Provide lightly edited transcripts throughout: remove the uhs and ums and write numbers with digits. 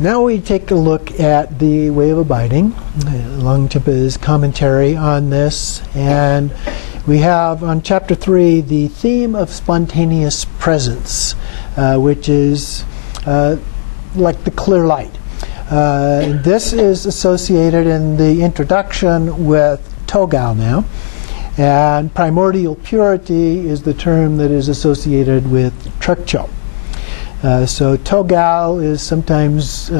Now we take a look at the way of abiding, Longchenpa's commentary on this, and we have on chapter 3 the theme of spontaneous presence, which is like the clear light. This is associated in the introduction with Togal now, and primordial purity is the term that is associated with Trekcho. So Togal is sometimes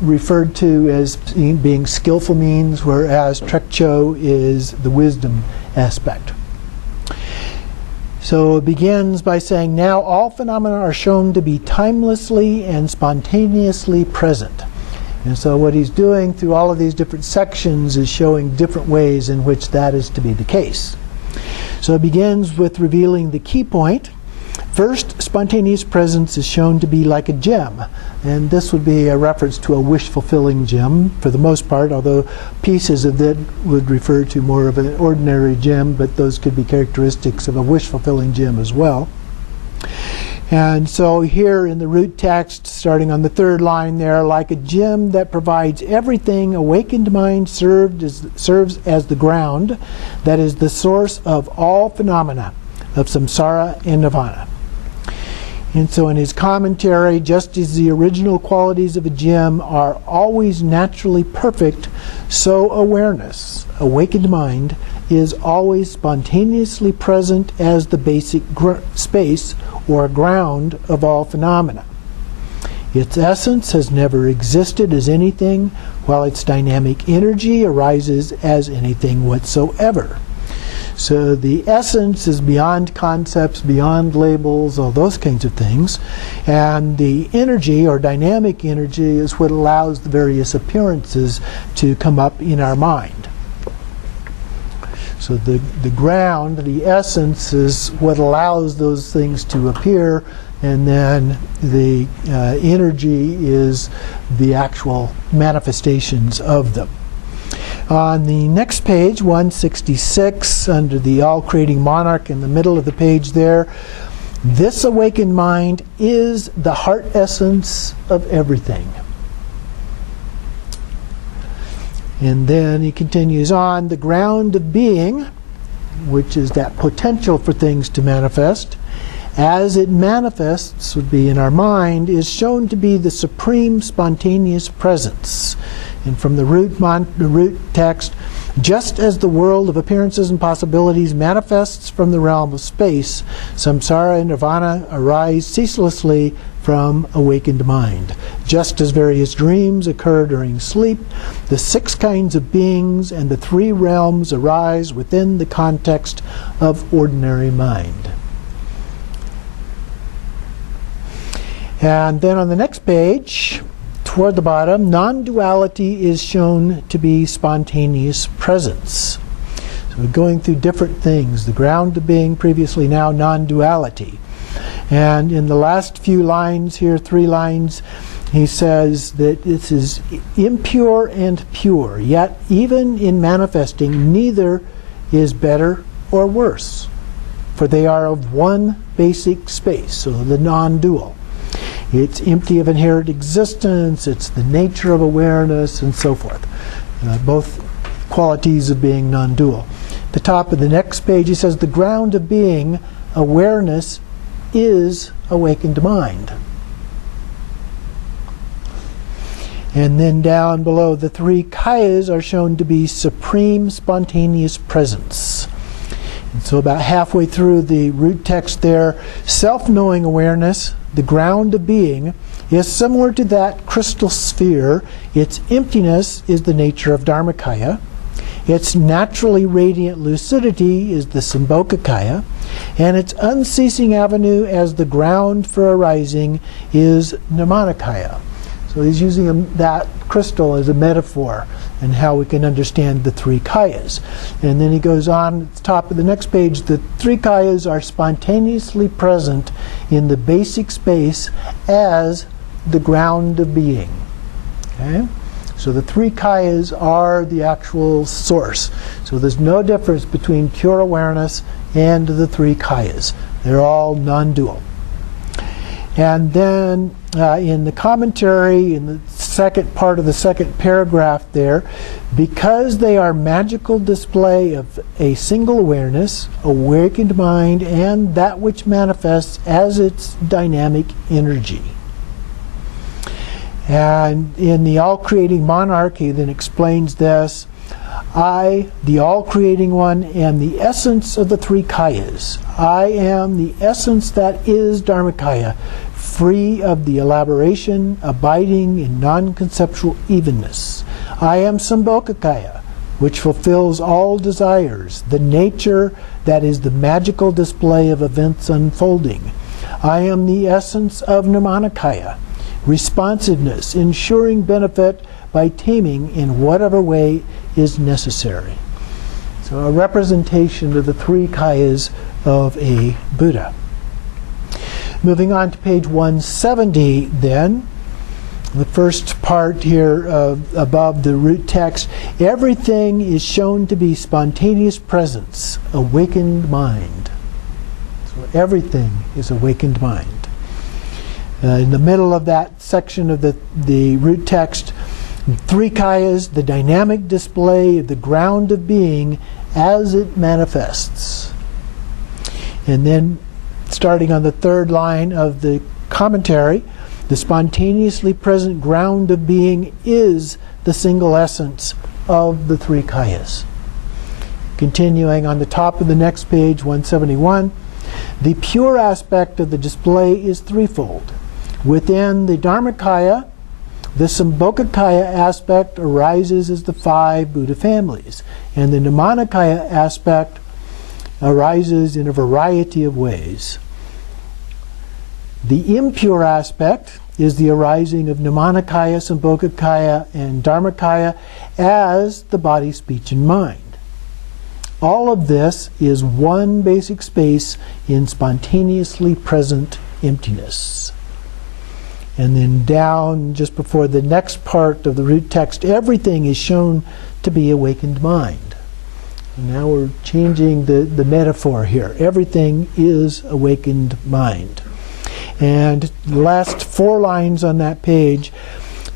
referred to as being skillful means, whereas Trekcho is the wisdom aspect. So it begins by saying, now all phenomena are shown to be timelessly and spontaneously present. And so what he's doing through all of these different sections is showing different ways in which that is to be the case. So it begins with revealing the key point. First, spontaneous presence is shown to be like a gem, and this would be a reference to a wish-fulfilling gem for the most part, although pieces of it would refer to more of an ordinary gem, but those could be characteristics of a wish-fulfilling gem as well. And so here in the root text, starting on the third line there, like a gem that provides everything, awakened mind serves as the ground that is the source of all phenomena of samsara and nirvana. And so in his commentary, just as the original qualities of a gem are always naturally perfect, so awareness, awakened mind, is always spontaneously present as the basic space or ground of all phenomena. Its essence has never existed as anything, while its dynamic energy arises as anything whatsoever. So the essence is beyond concepts, beyond labels, all those kinds of things. And the energy, or dynamic energy, is what allows the various appearances to come up in our mind. So the ground, the essence, is what allows those things to appear, and then the energy is the actual manifestations of them. On the next page, 166, under the all-creating monarch in the middle of the page there, this awakened mind is the heart essence of everything. And then he continues on, the ground of being, which is that potential for things to manifest, as it manifests, would be in our mind, is shown to be the supreme spontaneous presence. And from the root text, just as the world of appearances and possibilities manifests from the realm of space, samsara and nirvana arise ceaselessly from awakened mind. Just as various dreams occur during sleep, the 6 kinds of beings and the 3 realms arise within the context of ordinary mind. And then on the next page, toward the bottom, non-duality is shown to be spontaneous presence. So we're going through different things. The ground of being, previously, now non-duality. And in the last few lines here, 3 lines, he says that this is impure and pure, yet even in manifesting, neither is better or worse, for they are of one basic space, so the non-dual. It's empty of inherent existence, it's the nature of awareness, and so forth. Both qualities of being non-dual. At the top of the next page, he says, the ground of being, awareness, is awakened mind. And then down below, the 3 kayas are shown to be supreme spontaneous presence. And so about halfway through the root text there, self-knowing awareness, the ground of being, is similar to that crystal sphere. Its emptiness is the nature of Dharmakaya. Its naturally radiant lucidity is the Sambhogakaya. And its unceasing avenue as the ground for arising is Nirmanakaya. So he's using that crystal as a metaphor and how we can understand the 3 kayas. And then he goes on at the top of the next page, the 3 kayas are spontaneously present in the basic space as the ground of being. Okay? So the 3 kayas are the actual source. So there's no difference between pure awareness and the 3 kayas. They're all non-dual. And then in the commentary, in the second part of the second paragraph there, because they are magical display of a single awareness, awakened mind, and that which manifests as its dynamic energy. And in the all-creating monarch, he then explains this: I, the all-creating one, am the essence of the three kayas. I am the essence that is Dharmakaya, free of the elaboration, abiding in non-conceptual evenness. I am Sambhogakaya, which fulfills all desires, the nature that is the magical display of events unfolding. I am the essence of Nirmanakaya, responsiveness, ensuring benefit by taming in whatever way is necessary. So a representation of the three kayas of a Buddha. Moving on to page 170 then, the first part here above the root text, everything is shown to be spontaneous presence, awakened mind. So everything is awakened mind. In the middle of that section of the root text, three kayas, the dynamic display of the ground of being as it manifests. And then starting on the third line of the commentary, the spontaneously present ground of being is the single essence of the three kayas. Continuing on the top of the next page, 171, the pure aspect of the display is threefold. Within the Dharmakaya, the Sambhogakaya aspect arises as the five Buddha families, and the Nirmanakaya aspect arises in a variety of ways. The impure aspect is the arising of Nirmanakaya, Sambhogakaya, and Dharmakaya as the body, speech, and mind. All of this is one basic space in spontaneously present emptiness. And then down just before the next part of the root text, everything is shown to be awakened mind. And now we're changing the metaphor here. Everything is awakened mind. And the last four lines on that page,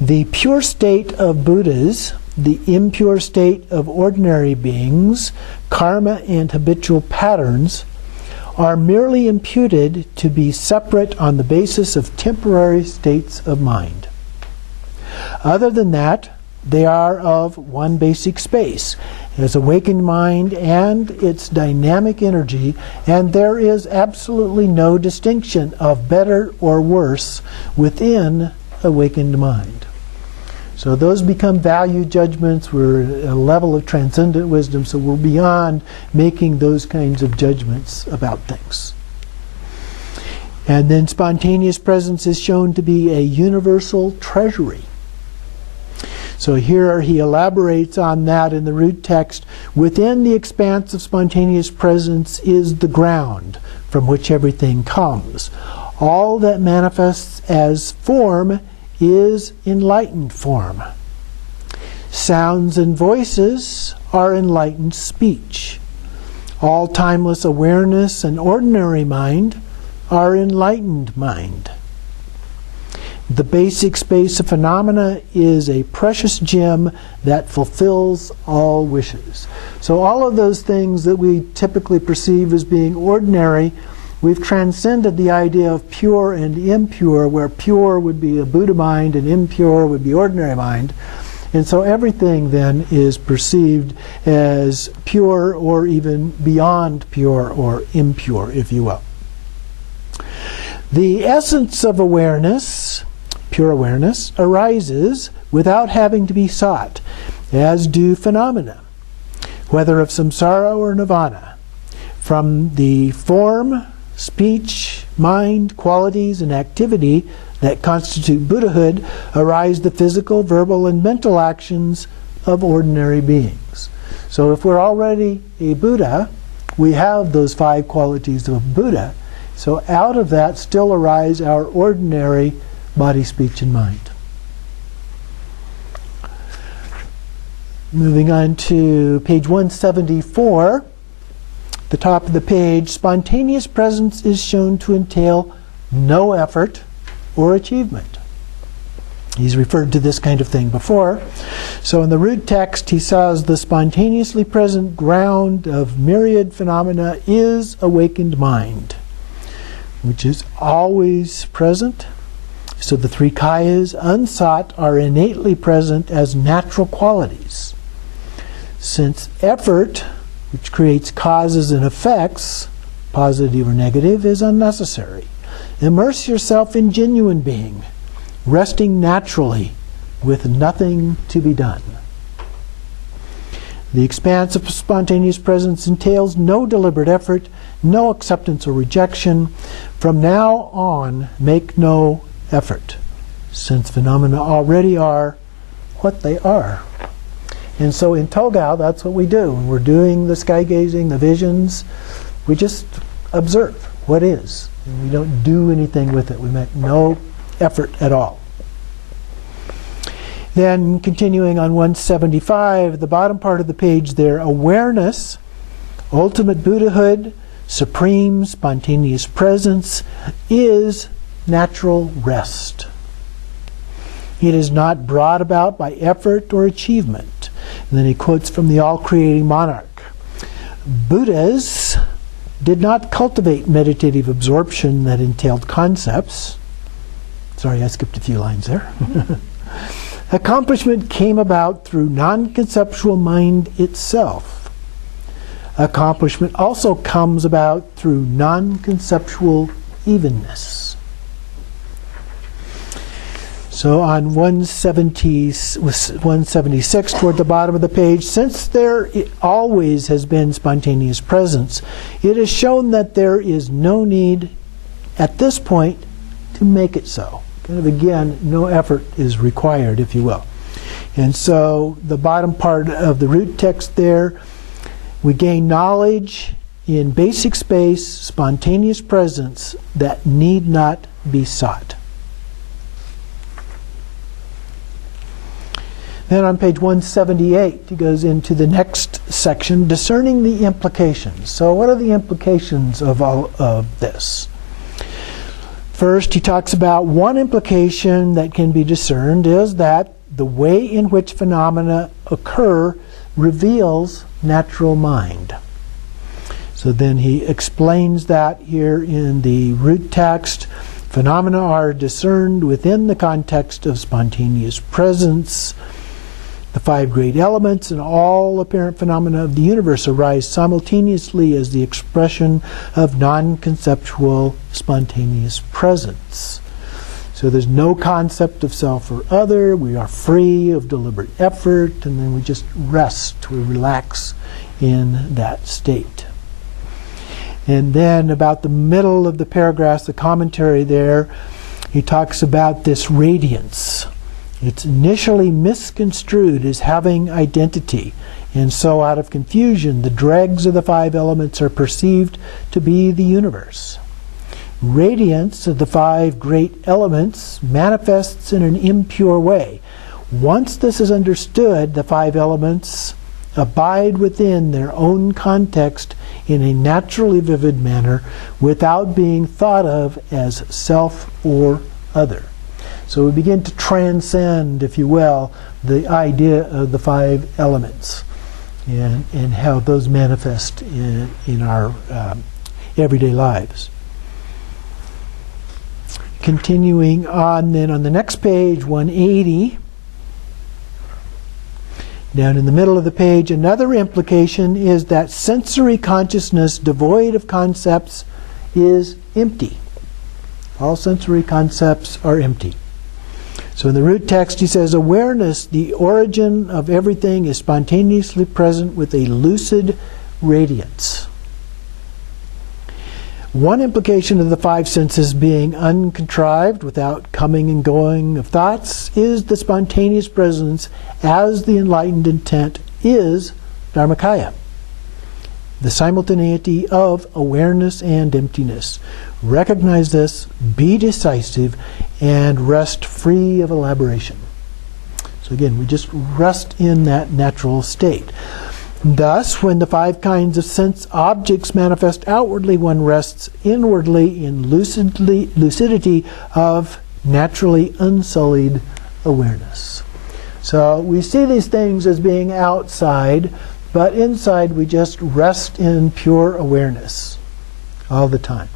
the pure state of Buddhas, the impure state of ordinary beings, karma and habitual patterns, are merely imputed to be separate on the basis of temporary states of mind. Other than that, they are of one basic space, as awakened mind and its dynamic energy, and there is absolutely no distinction of better or worse within awakened mind. So those become value judgments. We're at a level of transcendent wisdom, so we're beyond making those kinds of judgments about things. And then spontaneous presence is shown to be a universal treasury. So here he elaborates on that in the root text. Within the expanse of spontaneous presence is the ground from which everything comes. All that manifests as form is enlightened form. Sounds and voices are enlightened speech. All timeless awareness and ordinary mind are enlightened mind. The basic space of phenomena is a precious gem that fulfills all wishes. So all of those things that we typically perceive as being ordinary, we've transcended the idea of pure and impure, where pure would be a Buddha mind and impure would be ordinary mind. And so everything then is perceived as pure or even beyond pure or impure, if you will. The essence of awareness, pure awareness, arises without having to be sought, as do phenomena, whether of samsara or nirvana. From the form, speech, mind, qualities, and activity that constitute Buddhahood arise the physical, verbal, and mental actions of ordinary beings. So if we're already a Buddha, we have those five qualities of a Buddha. So out of that still arise our ordinary body, speech, and mind. Moving on to page 174, the top of the page, spontaneous presence is shown to entail no effort or achievement. He's referred to this kind of thing before. So in the root text, he says the spontaneously present ground of myriad phenomena is awakened mind, which is always present. So the three kayas, unsought, are innately present as natural qualities. Since effort, which creates causes and effects, positive or negative, is unnecessary. Immerse yourself in genuine being, resting naturally with nothing to be done. The expanse of spontaneous presence entails no deliberate effort, no acceptance or rejection. From now on, make no effort, since phenomena already are what they are. And so in Togal, that's what we do. When we're doing the sky gazing, the visions, we just observe what is. And we don't do anything with it. We make no effort at all. Then continuing on 175, the bottom part of the page there, awareness, ultimate Buddhahood, supreme spontaneous presence is natural rest. It is not brought about by effort or achievement. And then he quotes from the all-creating monarch. Buddhas did not cultivate meditative absorption that entailed concepts. Sorry, I skipped a few lines there. Accomplishment came about through non-conceptual mind itself. Accomplishment also comes about through non-conceptual evenness. So on 176, toward the bottom of the page, since there always has been spontaneous presence, it is shown that there is no need at this point to make it so. Kind of again, no effort is required, if you will. And so the bottom part of the root text there, we gain knowledge in basic space, spontaneous presence that need not be sought. Then on page 178, he goes into the next section, discerning the implications. So what are the implications of all of this? First, he talks about one implication that can be discerned is that the way in which phenomena occur reveals natural mind. So then he explains that here in the root text. Phenomena are discerned within the context of spontaneous presence. The five great elements and all apparent phenomena of the universe arise simultaneously as the expression of non-conceptual spontaneous presence. So there's no concept of self or other. We are free of deliberate effort, and then we just rest. We relax in that state. And then about the middle of the paragraph, the commentary there, he talks about this radiance. It's initially misconstrued as having identity, and so out of confusion, the dregs of the five elements are perceived to be the universe. Radiance of the five great elements manifests in an impure way. Once this is understood, the five elements abide within their own context in a naturally vivid manner without being thought of as self or other. So we begin to transcend, if you will, the idea of the five elements and how those manifest in our everyday lives. Continuing on then on the next page, 180, down in the middle of the page, another implication is that sensory consciousness devoid of concepts is empty. All sensory concepts are empty. So in the root text he says, awareness, the origin of everything, is spontaneously present with a lucid radiance. One implication of the five senses being uncontrived, without coming and going of thoughts, is the spontaneous presence as the enlightened intent is Dharmakaya. The simultaneity of awareness and emptiness. Recognize this, be decisive, and rest free of elaboration. So again, we just rest in that natural state. Thus, when the five kinds of sense objects manifest outwardly, one rests inwardly in lucidity of naturally unsullied awareness. So we see these things as being outside, but inside we just rest in pure awareness all the time.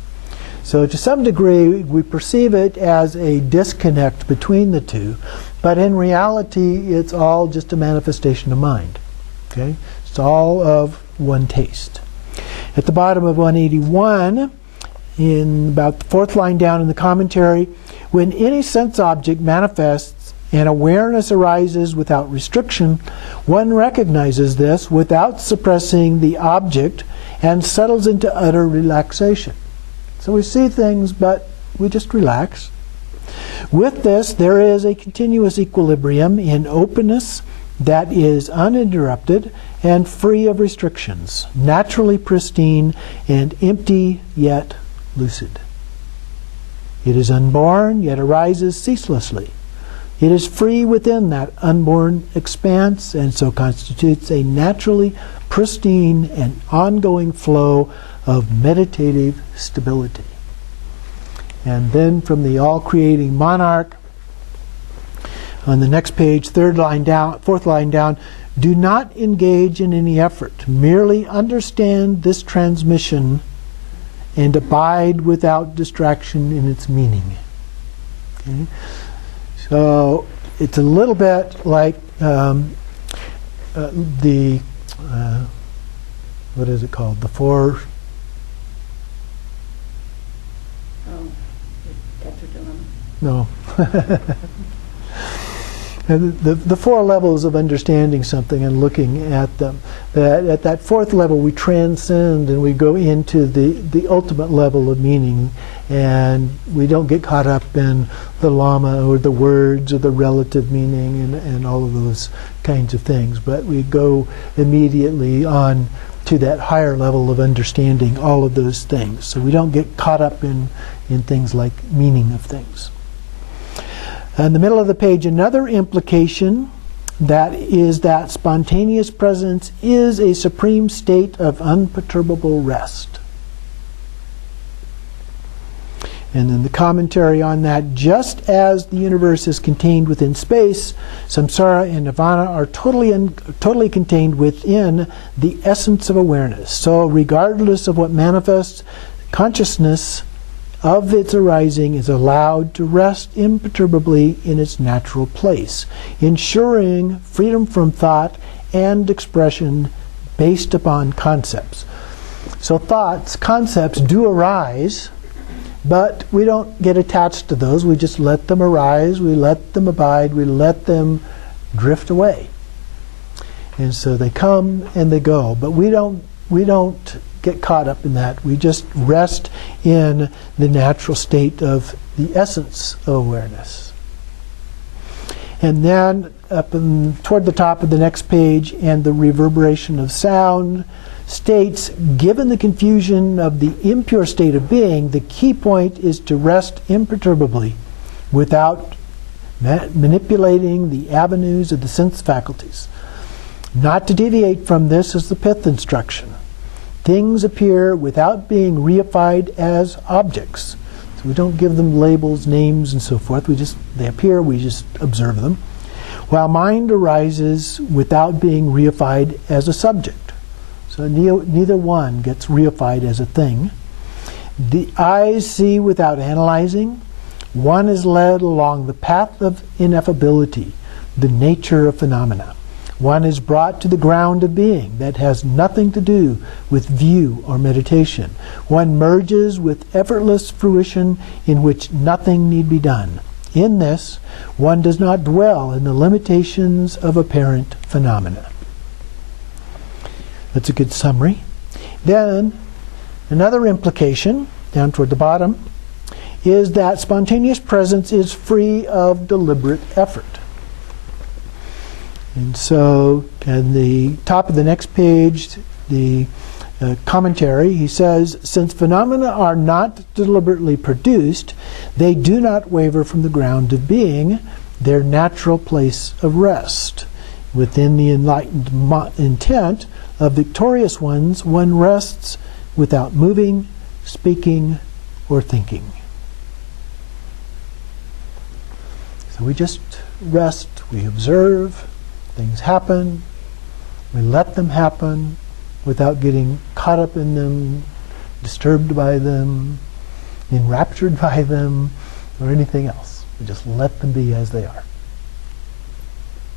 So to some degree we perceive it as a disconnect between the two, but in reality it's all just a manifestation of mind. Okay? It's all of one taste. At the bottom of 181, in about the fourth line down in the commentary, when any sense object manifests and awareness arises without restriction, one recognizes this without suppressing the object and settles into utter relaxation. So we see things, but we just relax. With this, there is a continuous equilibrium in openness that is uninterrupted and free of restrictions, naturally pristine and empty yet lucid. It is unborn, yet arises ceaselessly. It is free within that unborn expanse, and so constitutes a naturally pristine and ongoing flow of meditative stability. And then from the all-creating monarch, on the next page, fourth line down, do not engage in any effort. Merely understand this transmission and abide without distraction in its meaning. Okay? So it's a little bit like what is it called? The four... No. The four levels of understanding something and looking at them. That at that fourth level we transcend and we go into the ultimate level of meaning, and we don't get caught up in the lama or the words or the relative meaning and all of those kinds of things, but we go immediately on to that higher level of understanding all of those things. So we don't get caught up in things like meaning of things. In the middle of the page, another implication that is that spontaneous presence is a supreme state of unperturbable rest. And then the commentary on that, just as the universe is contained within space, samsara and nirvana are totally contained within the essence of awareness. So regardless of what manifests, consciousness of its arising is allowed to rest imperturbably in its natural place, ensuring freedom from thought and expression based upon concepts. So thoughts, concepts do arise, but we don't get attached to those. We just let them arise, we let them abide, we let them drift away. And so they come and they go, but we don't get caught up in that. We just rest in the natural state of the essence of awareness. And then toward the top of the next page, and the reverberation of sound states, given the confusion of the impure state of being, the key point is to rest imperturbably without manipulating the avenues of the sense faculties. Not to deviate from this is the fifth instruction. Things appear without being reified as objects. So we don't give them labels, names, and so forth. They appear, we just observe them. While mind arises without being reified as a subject. So neither one gets reified as a thing. The eyes see without analyzing. One is led along the path of ineffability, the nature of phenomena. One is brought to the ground of being that has nothing to do with view or meditation. One merges with effortless fruition in which nothing need be done. In this, one does not dwell in the limitations of apparent phenomena. That's a good summary. Then, another implication, down toward the bottom, is that spontaneous presence is free of deliberate effort. And so, at the top of the next page, the commentary, he says, since phenomena are not deliberately produced, they do not waver from the ground of being, their natural place of rest. Within the enlightened intent of victorious ones, one rests without moving, speaking, or thinking. So we just rest, we observe, things happen, we let them happen without getting caught up in them, disturbed by them, enraptured by them, or anything else. We just let them be as they are.